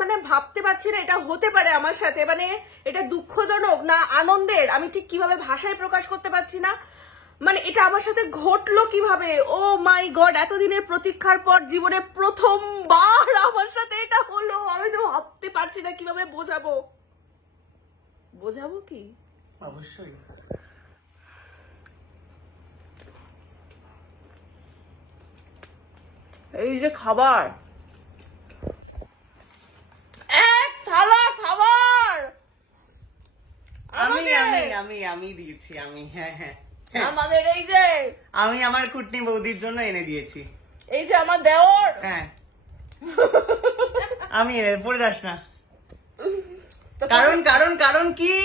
মানে ভাবতে পারছি না এটা হতে পারে আমার সাথে, মানে এটা দুঃখজনক না আনন্দের আমি ঠিক কিভাবে ভাষায় প্রকাশ করতে পারছি না। মানে এটা আমার সাথে ঘটলো কিভাবে, ও মাই গড, এতদিনের প্রতীক্ষার পর জীবনে প্রথমবার আমার সাথে এটা হলো। আমি তো ভাবতে পারছি না কিভাবে বোঝাবো। বোঝাবো কি? অবশ্যই। এই যে খাবার, এক থালা খাবার আমি দিয়েছি আমি। হ্যাঁ হ্যাঁ, আমাদের এই যে আমি আমার কুটনি বৌদির জন্য এনে দিয়েছি। এই যে আমার দেওর, হ্যাঁ আমি এনে, পড়ে যাস না। কারণ কারণ কারণ কি?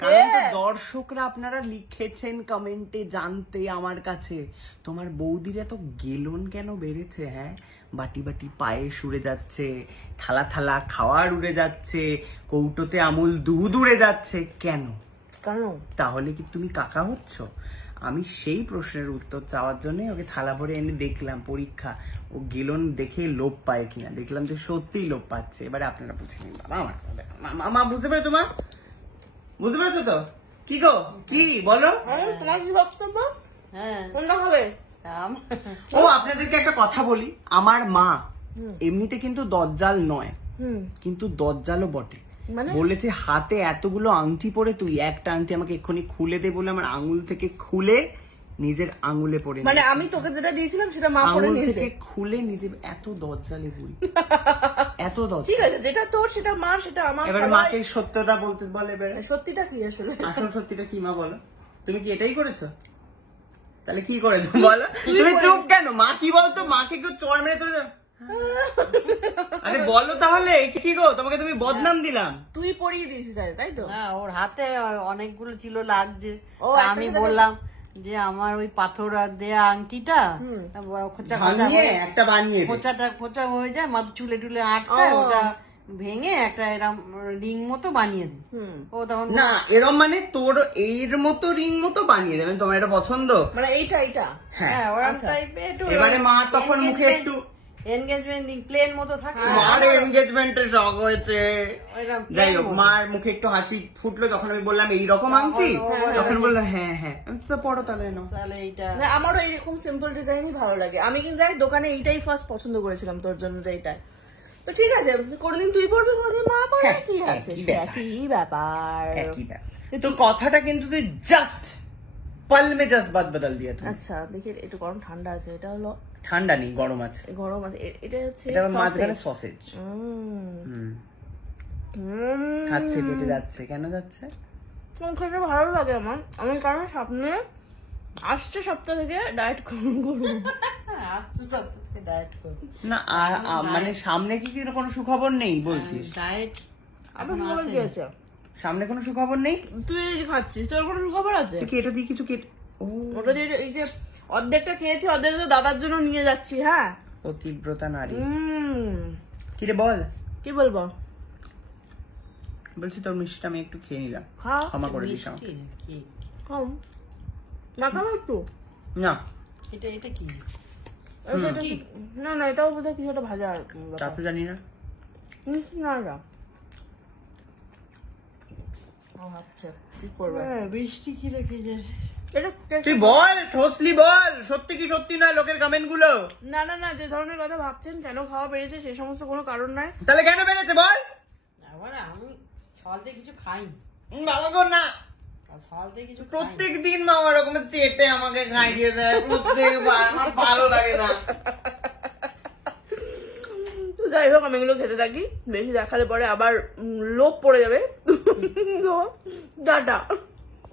কারণ তো দর্শকরা আপনারা লিখেছেন কমেন্টে জানতে আমার কাছে, তোমার বৌদির এত গেলন কেন বেড়েছে? হ্যাঁ, বাটি বাটি পায়েস উড়ে যাচ্ছে, থালা থালা খাওয়ার উড়ে যাচ্ছে, কৌটোতে আমুল দুধ উড়ে যাচ্ছে, কেন? কেন? তাহলে কি তুমি কাকা হচ্ছ? আমি সেই প্রশ্নের উত্তর চাওয়ার জন্য ওকে থালা ভরে এনে দেখলাম পরীক্ষা, ও গেলন দেখে লোভ পায় কিনা। দেখলাম যে সত্যিই লোভ পাচ্ছে। এবারে আপনারা বুঝে নিন বাবা। আমার মা বুঝতে পেরেছো? মা বুঝতে পেরেছো তো? কি গো, কি বলো? তোমার কি বক্তব্য? হ্যাঁ, কোনটা হবে? ও আপনাদেরকে একটা কথা বলি, আমার মা এমনিতে কিন্তু দজ্জাল নয়, কিন্তু দজ্জালও বটে। বলেছে হাতে এতগুলো আংটি পরে তুই একটা আংটি আমাকে এক্ষুনি খুলে দে বলে আমার আঙুল থেকে খুলে নিজের আঙুলে পরে, মানে আমি তোকে যেটা দিয়েছিলাম সেটা মা পরে নিয়েছে, থেকে খুলে নিজে। এত দজ্জালে বুড়ি, এত দজ্জাল। ঠিক আছে, যেটা তোর সেটা মা, সেটা আমার। এবার মাকে সত্যটা বলতে বলে, এবারে সত্যিটা কি আসলে? আসল সত্যিটা কি মা বলো? তুমি কি এটাই করেছো? তাহলে কি করেছো বলো? তুমি চুপ কেন? মা কি বলতো? মাকে কেউ চড় মেরে চলে যাও? আরে বলো তাহলে কি গো, তোমাকে তুমি বদনাম দিলাম। তুই পরিয়ে দিয়েছিস তাই তো? হ্যাঁ, ওর হাতে অনেকগুলো ছিল লাগছে, আমি বললাম যে আমার ওই পাথর দেয়া আংটিটা খোঁচা একটা বানিয়ে খোঁচা হয়ে যায়, মাথা চুলে টুলে আটকায়, ওটা ভেঙে একটা এরম রিং মতো বানিয়ে দিই। ও তখন না এরম মানে তোর এর মতো রিং মতো বানিয়ে দেবেন, তোমার এটা পছন্দ? মানে এইটা হ্যাঁ ওরম টাইপের। এবারে মা তখন মুখে একটু এনগেজমেন্ট রিং প্লেন মতো থাকে, মার এনগেজমেন্টের শখ হয়েছে। যাই হোক, মার মুখে একটু হাসি ফুটলো যখন আমি বললাম এইরকম আংটি, তখন বললো হ্যাঁ হ্যাঁ। আমি তো পড়ো তাহলে নাও। তাহলে এইটা আমারও এইরকম সিম্পল ডিজাইনই ভালো লাগে। আমি কিন্তু দোকানে এইটাই ফার্স্ট পছন্দ করেছিলাম তোর জন্য, যে এইটা। তো ঠিক আছে, কোনদিন তুই পড়বি, কোনদিন মা পড়বে, কি আছে, একই ব্যাপার। তো কথাটা কিন্তু তুই জাস্ট পল মে জাস্ট বাত বদল দিয়া। আচ্ছা দেখি, একটু গরম ঠান্ডা আছে, এটা হলো ঠান্ডা নেই, গরম আছে, গরম আছে। এটা হচ্ছে মাঝখানে সসেজ। খাচ্ছে, পেটে যাচ্ছে। কেন যাচ্ছে? খেতে ভালো লাগে আমার। আমি কারণ সামনে আসছে সপ্তাহ থেকে ডায়েট করবো। না মানে সামনে কি কোনো সুখবর নেই বলছিস? ডায়েট সামনে কোনো সুখবর নেই? তুই খাচ্ছিস, তোর কোনো সুখবর আছে? এটা দিয়ে কিছু কেটে, ওটা দিয়ে এই যে অর্ধেকটা খেয়েছি, অর্ধেকটা দাদার জন্য নিয়ে যাচ্ছি। হ্যাঁ, ও তীব্রতা নারী। কি রে বল? কি বলবো? বলছি তোর মিষ্টিটা আমি একটু খেয়ে নিলাম, ক্ষমা করে দিস আমাকে। কম না খাবো একটু? না এটা কি? না এটাও বোধহয় কিছু একটা ভাজা, তা তো জানি না। বৃষ্টি কি রেখে যায়? তুই বল, ঠোসলি বল, সত্যি কি সত্যি নয় লোকের কমেন্ট গুলো। না না না, যে ধরনের কথা ভাবছেন কেন খাওয়া বেড়েছে সেই সমস্ত কোনো কারণ নাই। তাহলে কেন বেড়েছে বল? আমি সকালতে কিছু খাই বাবা গো, না সকালতে কিছু প্রত্যেক দিন মা ওরকম চেটে আমাকে খাইয়ে দেয় প্রত্যেকবার, আমার ভালো লাগে না। তো যাই হোক, আমি এগুলো খেতে থাকি, বেশি দেখালে পরে আবার লোভ পড়ে যাবে। টাটা।